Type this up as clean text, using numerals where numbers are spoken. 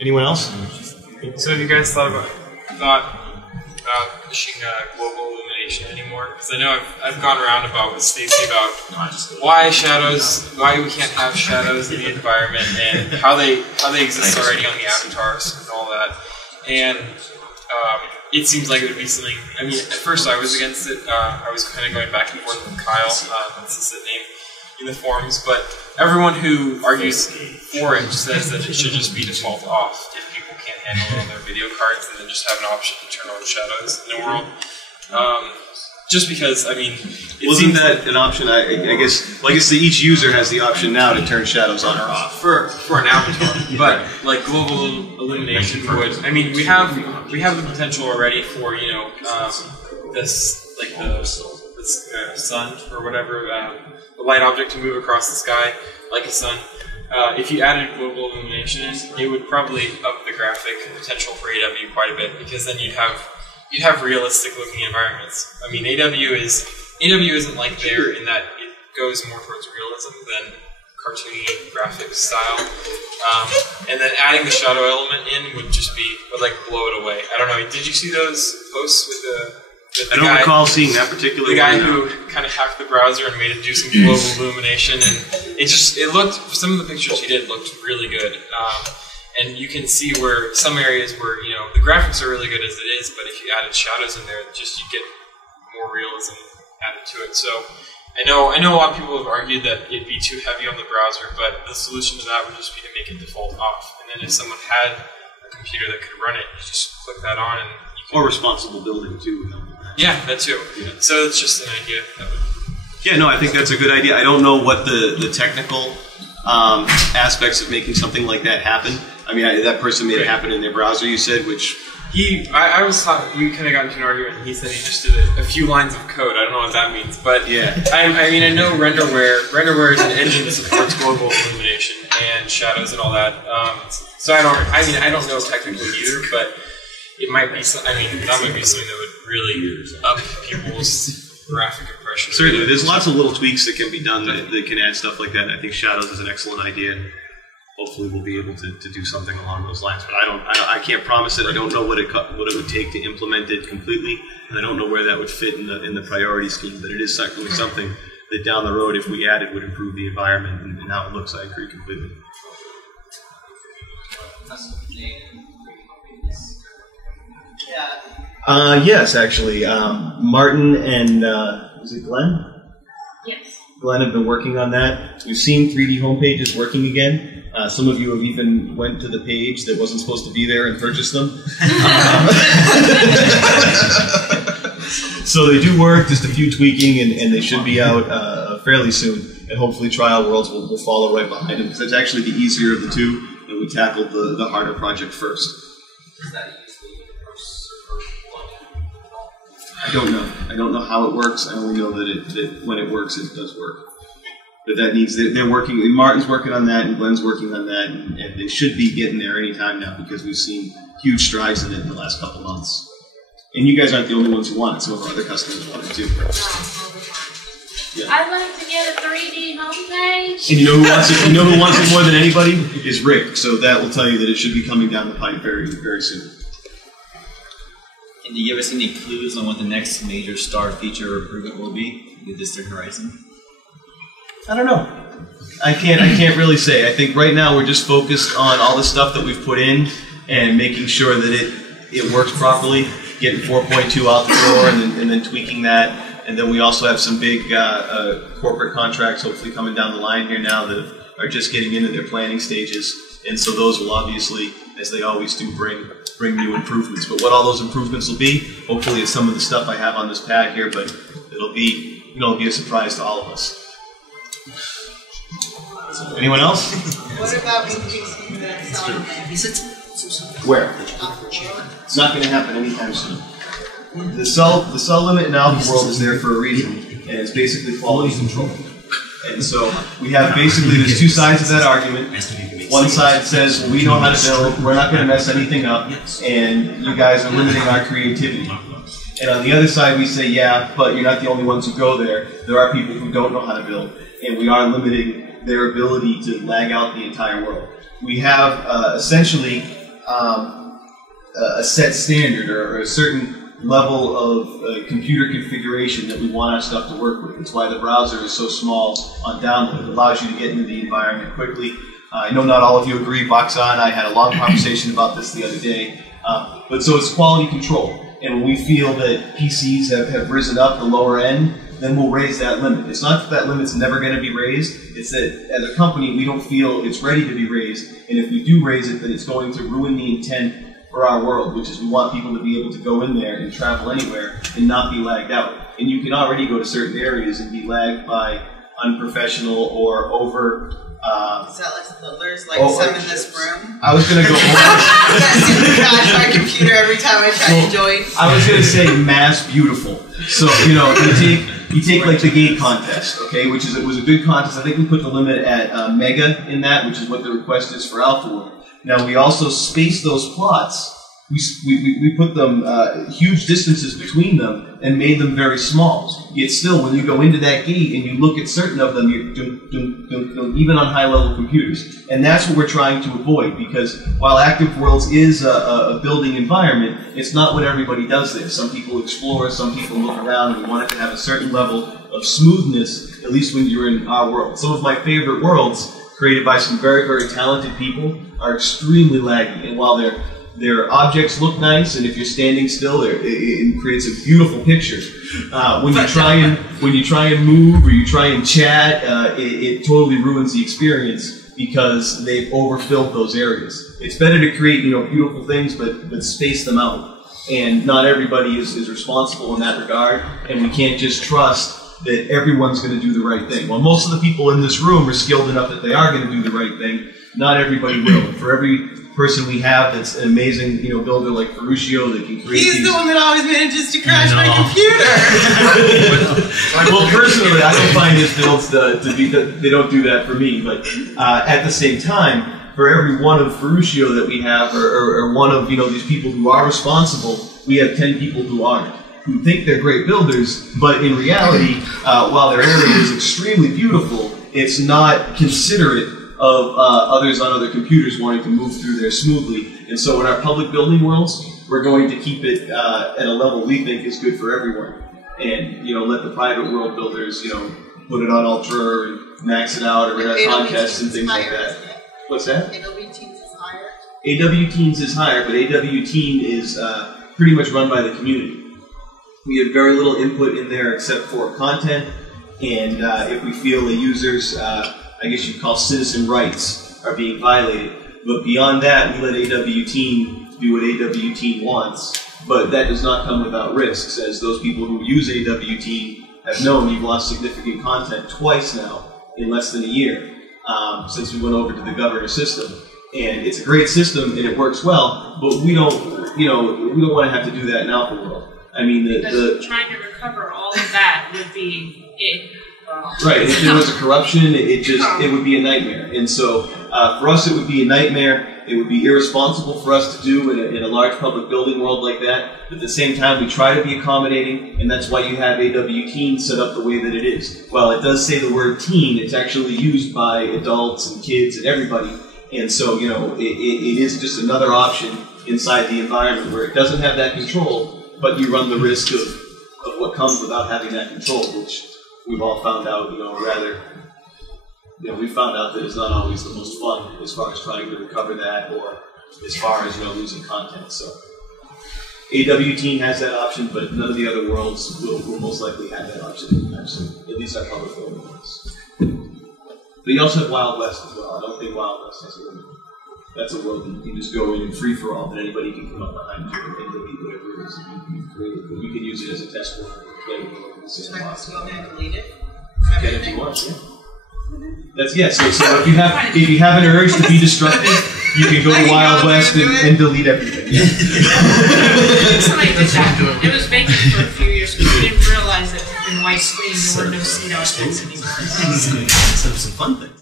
Anyone else? So have you guys thought about pushing global illumination anymore? Because I know I've gone around about with Stacy about why we can't have shadows in the environment, and how they exist already on the avatars and all that. And it seems like it would be something. I mean, at first I was against it. I was kind of going back and forth with Kyle. That's his name in the forums, but everyone who argues for it says that it should just be default off if people can't handle it on their video cards, and then just have an option to turn on shadows in the world. Just because, I mean, wasn't that an option? I guess. Well, I guess each user has the option now to turn shadows on or off for an avatar. But like global illumination would. I mean, we have the potential already for this like the sun or whatever, the light object to move across the sky like a sun. If you added global illumination in, it would probably up the graphic potential for AW quite a bit, because then you'd have realistic looking environments. I mean, AW isn't like there in that it goes more towards realism than cartoony graphic style. And then adding the shadow element in would like blow it away. I don't know. Did you see those posts with the I don't recall seeing that particular the guy who kind of hacked the browser and made it do some global illumination, and it looked, some of the pictures he did looked really good. And you can see where some areas where, the graphics are really good as it is, but if you added shadows in there, you get more realism added to it. So I know a lot of people have argued that it'd be too heavy on the browser, but the solution to that would just be to make it default off. And then if someone had a computer that could run it, you just click that on and you can... Or responsible building too. Yeah, that too. Yeah. So it's just an idea. Yeah, no, I think that's a good idea. I don't know what the technical aspects of making something like that happen. I mean, that person made it happen in their browser, you said, which... I was taught, we kind of got into an argument, and he said he just did a few lines of code. I don't know what that means, but yeah. I mean, I know Renderware is an engine that supports global illumination and shadows and all that. So I don't know technically either, but it might be. That might be something that would really up people's graphic impression. Certainly, there's lots of little tweaks that can be done that can add stuff like that. I think shadows is an excellent idea. Hopefully, we'll be able to do something along those lines. But I can't promise it. I don't know what it would take to implement it completely, and I don't know where that would fit in the priority scheme. But it is certainly something that down the road, if we add it, would improve the environment and how it looks. I agree completely. Yes, actually. Martin and, was it Glenn? Yes. Glenn have been working on that. We've seen 3D homepages working again. Some of you have even went to the page that wasn't supposed to be there and purchased them. So they do work, just a few tweaking, and they should be out fairly soon. And hopefully Trial Worlds will follow right behind them, because that's actually the easier of the two, and we tackled the harder project first. Is that I don't know. I don't know how it works. I only know that when it works, it does work. But that needs, they're working, and Martin's working on that, and Glenn's working on that, and they should be getting there any time now, because we've seen huge strides in it in the last couple months. And you guys aren't the only ones who want it. Some of our other customers want it too. Yeah. I'd like to get a 3D homepage. And you know who wants it more than anybody? Is Rick. So that will tell you that it should be coming down the pipe very, very soon. Can you give us any clues on what the next major star feature or improvement will be in the distant horizon? I don't know. I can't really say. I think right now we're just focused on all the stuff that we've put in and making sure that it works properly, getting 4.2 out the door and then tweaking that. And then we also have some big corporate contracts hopefully coming down the line here now that are just getting into their planning stages. And so those will obviously, as they always do, bring new improvements. But what all those improvements will be, hopefully it's some of the stuff I have on this pad here, but it'll be a surprise to all of us. Anyone else? What about increasing the cell? Where? It's not going to happen anytime soon. The cell limit in Alpha World is there for a reason, and it's basically quality control. And so we have there's two sides of that argument. One side says, well, we know how to build, we're not going to mess anything up, and you guys are limiting our creativity. And on the other side we say, yeah, but you're not the only ones who go there. There are people who don't know how to build, and we are limiting their ability to lag out the entire world. We have essentially a set standard or a certain level of computer configuration that we want our stuff to work with. It's why the browser is so small on download. It allows you to get into the environment quickly. I know not all of you agree. Boxa and I had a long conversation about this the other day. But so it's quality control. And when we feel that PCs have risen up the lower end, then we'll raise that limit. It's not that that limit's never going to be raised. It's that as a company, we don't feel it's ready to be raised. And if we do raise it, then it's going to ruin the intent for our world, which is we want people to be able to go in there and travel anywhere and not be lagged out. And you can already go to certain areas and be lagged by unprofessional or over... Is that like builders, like some in this room? I was going to go over... That seems to crash my computer every time I try to join. I was going to say mass beautiful. So, you know, you take like the gate contest, okay, which is it was a good contest. I think we put the limit at mega in that, which is what the request is for Alpha World. Now, we also spaced those plots. We put them huge distances between them and made them very small. Yet still, when you go into that gate and you look at certain of them, you're even on high-level computers. And that's what we're trying to avoid, because while Active Worlds is a building environment, it's not what everybody does there. Some people explore, some people look around, and we want it to have a certain level of smoothness, at least when you're in our world. Some of my favorite worlds, created by some very, very talented people, are extremely laggy. And while their objects look nice, and if you're standing still, it creates a beautiful picture. When you try and move or you try and chat, it totally ruins the experience because they've overfilled those areas. It's better to create beautiful things, but space them out. And not everybody is responsible in that regard, and we can't just trust that everyone's going to do the right thing. Well, most of the people in this room are skilled enough that they are going to do the right thing. Not everybody will. For every person we have that's an amazing, builder like Ferruccio that can create He's the one that always manages to crash my computer. Well, personally, I don't find his builds they don't do that for me. But at the same time, for every one of Ferruccio that we have, or one of these people who are responsible, we have 10 people who aren't, who think they're great builders, but in reality, while their area is extremely beautiful, it's not considerate of others on other computers wanting to move through there smoothly. And so in our public building worlds, we're going to keep it at a level we think is good for everyone. And let the private world builders, put it on Ultra and max it out or in our contests and things like that. What's that? AW Teens is higher. AW Teens is higher, but AW Teen is pretty much run by the community. We have very little input in there except for content, and if we feel the users, I guess you'd call citizen rights, are being violated. But beyond that, we let AW Teen do what AW Teen wants, but that does not come without risks, as those people who use AW Teen have known you've lost significant content twice now in less than a year since we went over to the governor system. And it's a great system and it works well, but we don't, we don't want to have to do that in Alpha World. I mean, because trying to recover all of that would be it. Right. If there was a corruption, it would be a nightmare. And so for us, it would be a nightmare. It would be irresponsible for us to do in a large public building world like that. But at the same time, we try to be accommodating, and that's why you have AW Teen set up the way that it is. While it does say the word teen, it's actually used by adults and kids and everybody. And so, it is just another option inside the environment where it doesn't have that control, but you run the risk of what comes without having that control, which we've all found out, we found out that it's not always the most fun as far as trying to recover that or as far as, losing content. So AW Teen has that option, but none of the other worlds will most likely have that option, actually, at least our public building ones. But you also have Wild West as well. I don't think Wild West has a limit. That's a world that you can just go in and free-for-all, that anybody can come up behind you and delete whatever it is that you've created. But you can use it as a test world for playing the system. Do you want me to delete it? You can if you want, yeah. That's so if you have an urge to be destructive, you can go to Wild West and delete everything. Somebody did that. It was vacant for a few years, but we didn't realize that in white screen there were no seat objects anymore. Some fun things.